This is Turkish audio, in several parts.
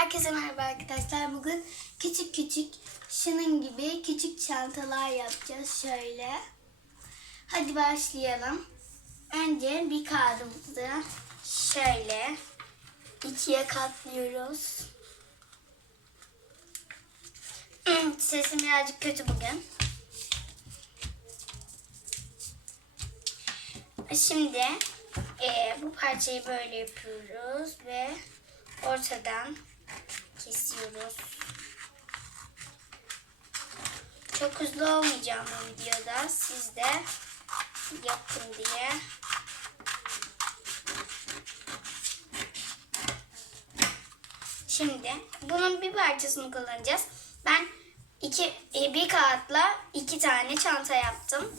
Herkese merhaba arkadaşlar. Bugün küçük küçük şunun gibi küçük çantalar yapacağız şöyle. Hadi başlayalım. Önce bir kağıdımızı şöyle ikiye katlıyoruz. Sesim birazcık kötü bugün. Şimdi eee, bu parçayı böyle yapıyoruz ve ortadan kesiyoruz. Çok hızlı olmayacağım bu videoda. Siz de yapın diye. Şimdi bunun bir parçasını kullanacağız. Ben iki, e, bir kağıtla iki tane çanta yaptım.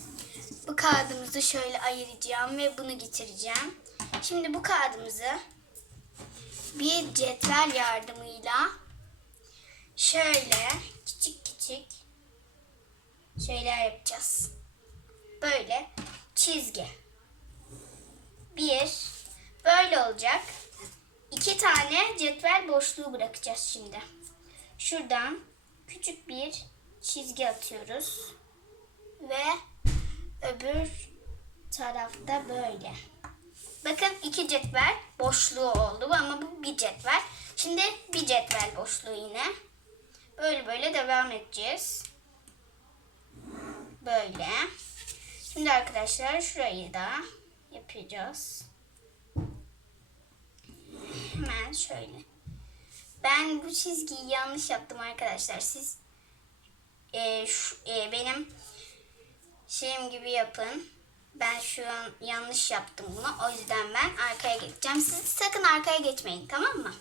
Bu kağıdımızı şöyle ayıracağım ve bunu getireceğim. Şimdi bu kağıdımızı bir cetvel yardımıyla şöyle küçük küçük şeyler yapacağız. Böyle çizgi. Bir böyle olacak. İki tane cetvel boşluğu bırakacağız şimdi. Şuradan küçük bir çizgi atıyoruz. Ve öbür tarafta böyle. Bakın iki cetvel boşluğu oldu ama bu bir cetvel. Şimdi bir cetvel boşluğu yine. Böyle böyle devam edeceğiz. Böyle. Şimdi arkadaşlar şurayı da yapacağız. Hemen şöyle. Ben bu çizgiyi yanlış yaptım arkadaşlar. Siz e, şu, e, benim şeyim gibi yapın. Ben şu an yanlış yaptım bunu. O yüzden ben arkaya geçeceğim. Siz sakın arkaya geçmeyin tamam mı?